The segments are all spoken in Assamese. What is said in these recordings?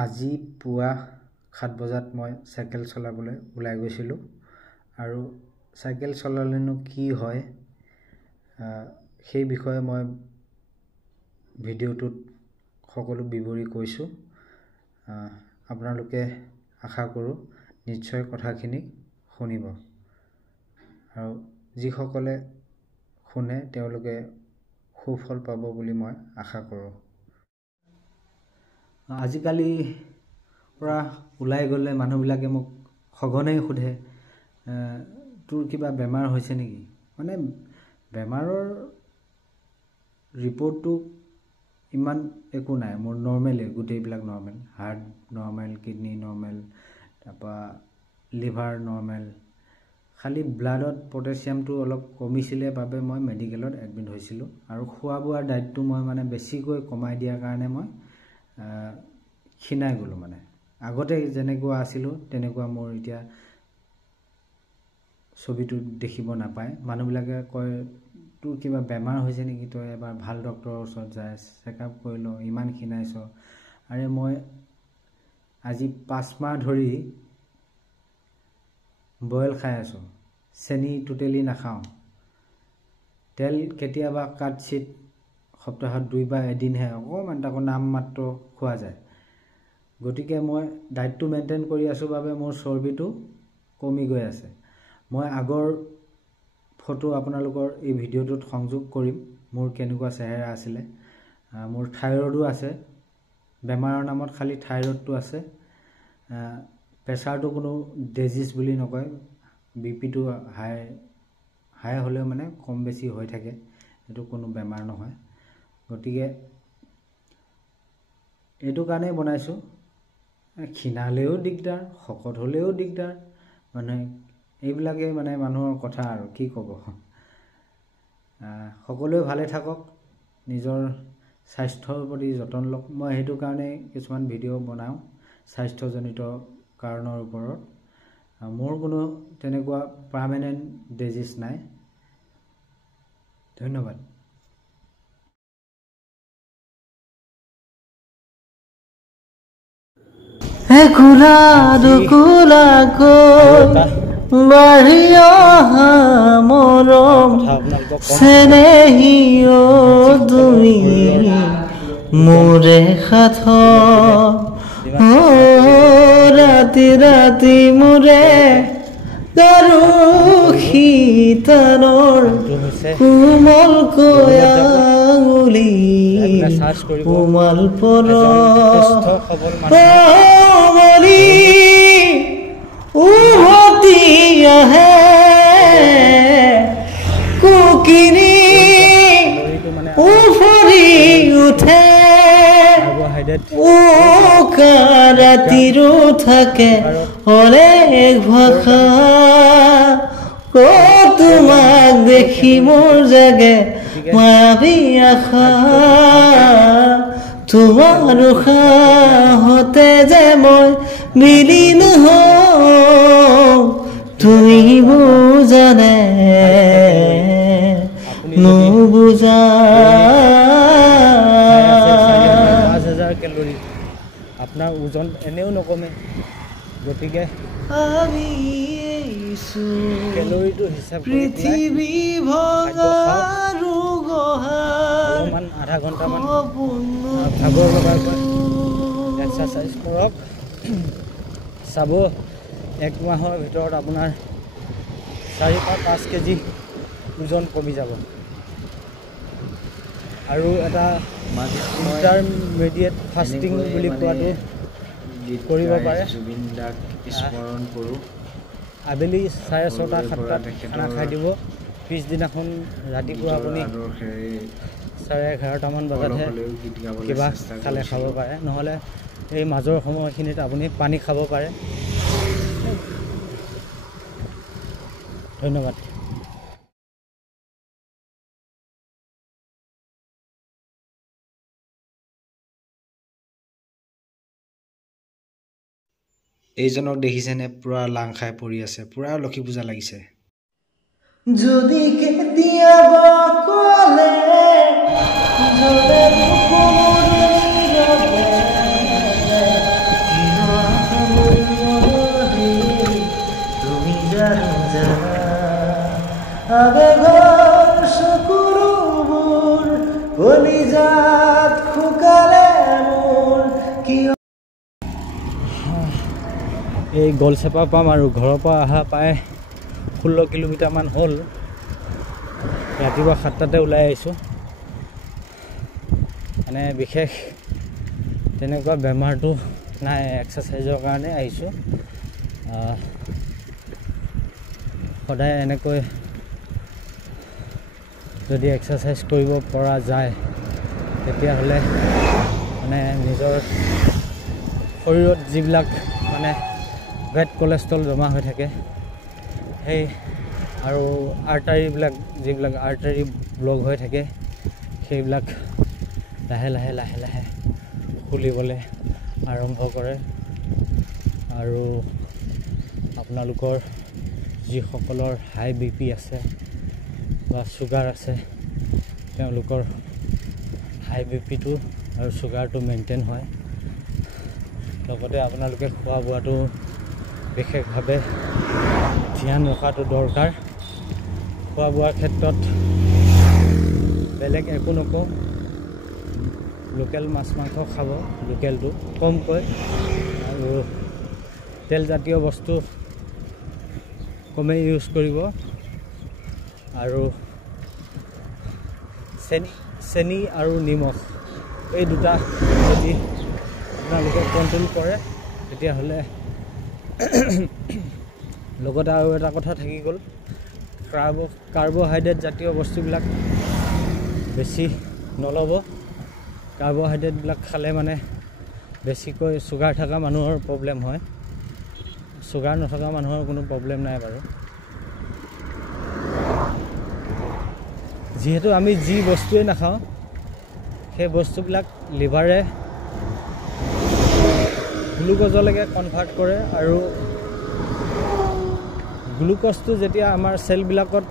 আজি পুৱা 7 বজাত মই সাইকেল চলাবলৈ ওলাই গৈছিলোঁ আৰু সাইকেল চলালেনো কি হয় সেই বিষয়ে মই ভিডিওটোত সকলো বিৱৰি কৈছোঁ। আপোনালোকে আশা কৰোঁ নিশ্চয় কথাখিনি শুনিব আৰু যিসকলে শুনে তেওঁলোকে সুফল পাব বুলি মই আশা কৰোঁ। আজিকালি পৰা ওলাই গ'লে মানুহবিলাকে মোক সঘনাই সোধে তোৰ কিবা বেমাৰ হৈছে নেকি। মানে বেমাৰৰ ৰিপৰ্টটো ইমান একো নাই, মোৰ নৰ্মেলি গোটেইবিলাক normal, heart normal, kidney normal, তাৰপৰা লিভাৰ নৰ্মেল, খালি ব্লাডত পটাছিয়ামটো অলপ কমিছিলে বাবে মই মেডিকেলত এডমিট হৈছিলোঁ আৰু খোৱা বোৱাৰ ডায়েটটো মই মানে বেছিকৈ কমাই দিয়াৰ কাৰণে মই ক্ষীণাই গ'লোঁ। মানে আগতে যেনেকুৱা আছিলোঁ তেনেকুৱা মোৰ এতিয়া ছবিটো দেখিব নাপায়। মানুহবিলাকে কয় তোৰ কিবা বেমাৰ হৈছে নেকি, তই এবাৰ ভাল ডক্টৰৰ ওচৰত যায় চেকআপ কৰি ল, ইমান ক্ষীণাইছ। আৰে মই আজি 5 মাহ ধৰি বইল খাই আছোঁ, চেনি টোটেলি নাখাওঁ, তেল কেতিয়াবা কাটচিট সপ্তাহত 2 বা এদিনহে অকণমান তাকো নাম মাত্ৰ খোৱা যায়। গতিকে মই ডায়েটটো মেইনটেইন কৰি আছোঁ বাবে মোৰ চৰ্বিটো কমি গৈ আছে। মই আগৰ ফটো আপোনালোকৰ এই ভিডিঅ'টোত সংযোগ কৰিম মোৰ কেনেকুৱা চেহেৰা আছিলে। মোৰ থাইৰয়ডো আছে, বেমাৰৰ নামত খালি থাইৰয়ডটো আছে। প্ৰেছাৰটো কোনো ডিজিজ বুলি নকয়, বিপিটো হাই হ'লেও মানে কম বেছি হৈ থাকে, এইটো কোনো বেমাৰ নহয়। গতিকে এইটো কাৰণেই বনাইছোঁ, ক্ষীণালেও দিগদাৰ, শকত হ'লেও দিগদাৰ, মানে এইবিলাকেই মানে মানুহৰ কথা আৰু কি ক'ব। সকলোৱে ভালে থাকক, নিজৰ স্বাস্থ্যৰ প্ৰতি যতন লওক। মই সেইটো কাৰণে কিছুমান ভিডিঅ' বনাওঁ স্বাস্থ্যজনিত কাৰণৰ ওপৰত। মোৰ কোনো তেনেকুৱা পাৰ্মানেণ্ট ডিজিজ নাই। ধন্যবাদ। একুৰা দুকুৰাকৈ বাঢ়ি অহা মৰম চেনেহী তুমি মোৰে সাথ ৰাতি ৰাতি মোৰে গাৰু শীতলৰ কোমল কয়াঙুলি কোমল পৰ উভতি আহে কুকিনি উফৰি উঠে উকা ৰাতিৰো থাকে অনেক ভাষা। তোমাক দেখি মোৰ জাগে মায়াবী আশা, তোমাৰ উশাহতে যে মই বিলীন হওঁ, তুমি বুজানে নুবুজা। 5000 কেলৰি, আপোনাৰ ওজন এনেও নকমে, গতিকে আমি কেলৰিটো হিচাপ পৃথিৱী ভগাৰু অলপমান আধা ঘণ্টামান ভাগৰ লগাই এক্সাৰচাইজ কৰক। চাব 1 মাহৰ ভিতৰত আপোনাৰ 4 পৰা 5 কেজি ওজন কমি যাব। আৰু এটা ইণ্টাৰমিডিয়েট ফাষ্টিং বুলি কোৱাটো কৰিব পাৰে। জুবিন দাক স্মৰণ কৰোঁ। আবেলি 6:30 7টাত খানা খাই দিব, পিছদিনাখন ৰাতিপুৱা আপুনি 11:30মান বজাতহে কিবা খালে খাব পাৰে, নহ'লে এই মাজৰ সময়খিনিত আপুনি পানী খাব পাৰে। ধন্যবাদ। এইজনক দেখিছেনে, পুৰা লাং খাই পৰি আছে, পুৰা লক্ষী পূজা লাগিছে। যদি কেতিয়াবা ক'লে জ্বলে এই গলচেপা পাম আৰু ঘৰৰ পৰা অহা প্ৰায় 16 কিলোমিটাৰমান হ'ল। ৰাতিপুৱা 7টাতে ওলাই আহিছোঁ। মানে বিশেষ তেনেকুৱা বেমাৰটো নাই, এক্সাৰচাইজৰ কাৰণে আহিছোঁ। সদায় এনেকৈ যদি এক্সাৰচাইজ কৰিব পৰা যায় তেতিয়াহ'লে মানে নিজৰ শৰীৰত যিবিলাক মানে বেড কোলেষ্ট্ৰল জমা হৈ থাকে সেই আৰু আৰ্টাৰীবিলাক যিবিলাক আৰ্টাৰী ব্লক হৈ থাকে সেইবিলাক লাহে লাহে খুলিবলৈ আৰম্ভ কৰে। আৰু আপোনালোকৰ যিসকলৰ হাই BP আছে বা চুগাৰ আছে তেওঁলোকৰ হাই BPটো আৰু চুগাৰটো মেইনটেইন হয়। লগতে আপোনালোকে খোৱা বোৱাটো বিশেষভাৱে ধ্যান ৰখাটো দৰকাৰ। খোৱা বোৱাৰ ক্ষেত্ৰত বেলেগ একো নকওঁ, লোকেল মাছ মাংস খাব, লোকেলটো কমকৈ, আৰু তেলজাতীয় বস্তু কমেই ইউজ কৰিব, আৰু চেনি আৰু নিমখ এই দুটা যদি আপোনালোকে কণ্ট্ৰল কৰে তেতিয়াহ'লে লগতে আৰু এটা কথা থাকি গ'ল, কাৰ্বহাইড্ৰেট জাতীয় বস্তুবিলাক বেছি নল'ব। কাৰ্বহাইড্ৰেটবিলাক খালে মানে বেছিকৈ চুগাৰ থকা মানুহৰ প্ৰব্লেম হয়। চুগাৰ নথকা মানুহৰ কোনো প্ৰব্লেম নাই বাৰু। যিহেতু আমি যি বস্তুৱে নাখাওঁ সেই বস্তুবিলাক লিভাৰে গ্লুক'জলৈকে কনভাৰ্ট কৰে, আৰু গ্লুক'জটো যেতিয়া আমাৰ চেলবিলাকত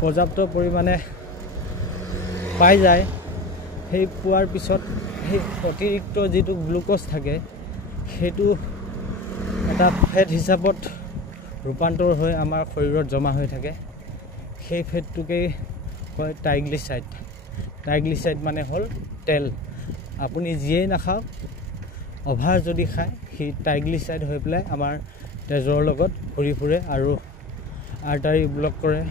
পৰ্যাপ্ত পৰিমাণে পাই যায়, সেই পোৱাৰ পিছত সেই অতিৰিক্ত যিটো গ্লুক'জ থাকে সেইটো এটা ফেট হিচাপত ৰূপান্তৰ হৈ আমাৰ শৰীৰত জমা হৈ থাকে। সেই ফেটটোকেই কয় ট্ৰাইগ্লিচাইড। ট্ৰাইগ্লিচাইড মানে হ'ল তেল। আপুনি যিয়েই নাখাওক, অভাৰ যদি খায় সি ট্ৰাইগ্লিচাইড হৈ পেলাই আমাৰ তেজৰ লগত ঘূৰি ফুৰে আৰু আৰ্টাৰী ব্লক কৰে।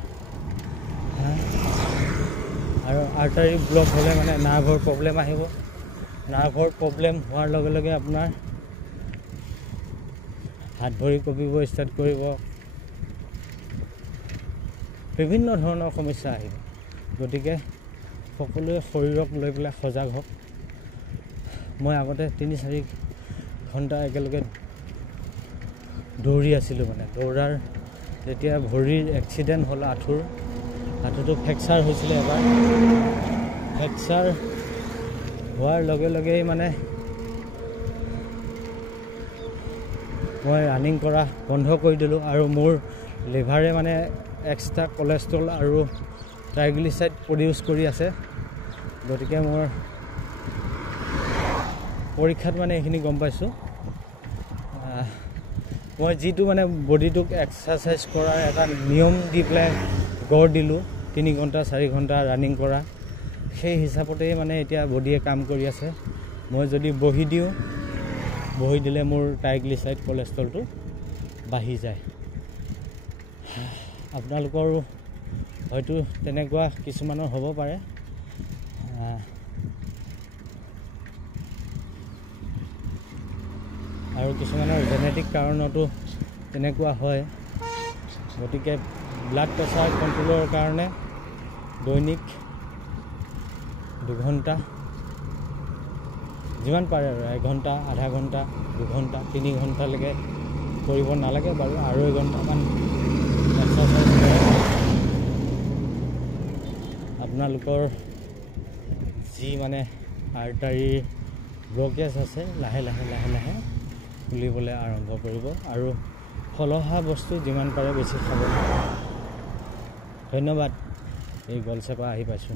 আৰু আৰ্টাৰী ব্লক হ'লে মানে নাৰ্ভৰ প্ৰব্লেম আহিব। নাৰ্ভৰ প্ৰব্লেম হোৱাৰ লগে লগে আপোনাৰ হাত ভৰি কঁপিব ষ্টাৰ্ট কৰিব, বিভিন্ন ধৰণৰ সমস্যা আহিব। গতিকে সকলোৱে শৰীৰক লৈ পেলাই সজাগ হওক। মই আগতে 3-4 ঘণ্টা একেলগে দৌৰি আছিলোঁ। মানে দৌৰাৰ যেতিয়া ভৰিৰ এক্সিডেণ্ট হ'ল, আঁঠুটো ফ্ৰেকচাৰ হৈছিলে এবাৰ। ফ্ৰেকচাৰ হোৱাৰ লগে লগেই মানে মই ৰানিং কৰা বন্ধ কৰি দিলোঁ, আৰু মোৰ লিভাৰে মানে এক্সট্ৰা কোলেষ্ট্ৰল আৰু ট্ৰাইগ্লিচাইড প্ৰডিউচ কৰি আছে। গতিকে মোৰ পৰীক্ষাত মানে এইখিনি গম পাইছোঁ। মই যিটো মানে বডিটোক এক্সাৰচাইজ কৰাৰ এটা নিয়ম দি পেলাই গঢ় দিলোঁ, 3 ঘণ্টা 4 ঘণ্টা ৰানিং কৰা, সেই হিচাপতেই মানে এতিয়া বডিয়ে কাম কৰি আছে। মই যদি বহি দিলে মোৰ ট্ৰাইগ্লিচাইড কোলেষ্ট্ৰলটো বাঢ়ি যায়। আপোনালোকৰো হয়তো তেনেকুৱা কিছুমানৰ হ'ব পাৰে। আৰু কিছুমানৰ জেনেটিক কাৰণতো তেনেকুৱা হয়। গতিকে ব্লাড প্ৰেছাৰ কণ্ট্ৰলৰ কাৰণে দৈনিক 2 ঘণ্টা, যিমান পাৰে আৰু 1 ঘণ্টা, আধা ঘণ্টা, 2 ঘণ্টা, 3 ঘণ্টালৈকে কৰিব নালাগে বাৰু, আৰু 1 ঘণ্টামান এক্সাৰচাইজ কৰে। আপোনালোকৰ যি মানে আৰ্টাৰীৰ ব্লকেজ আছে লাহে লাহে খুলিবলৈ আৰম্ভ কৰিব, আৰু ফলহা বস্তু যিমান পাৰে বেছি খাব। ধন্যবাদ। এই গলচেপা আহি পাইছোঁ,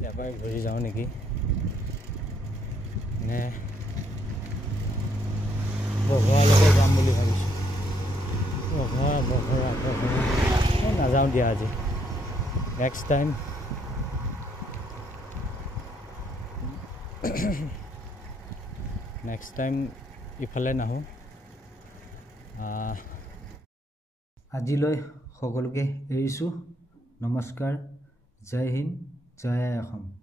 ইয়াৰ পৰাই ঘূৰি যাওঁ নেকি, নে বঘৰালৈকে যাম বুলি ভাবিছোঁ। বঘৰা নাযাওঁ দিয়া আজি, নেক্সট টাইম ইফালে নাহোঁ, আজিলৈ সকলোকে এৰিছোঁ। নমস্কাৰ, জয় হিন্দ, জয় আই অসম।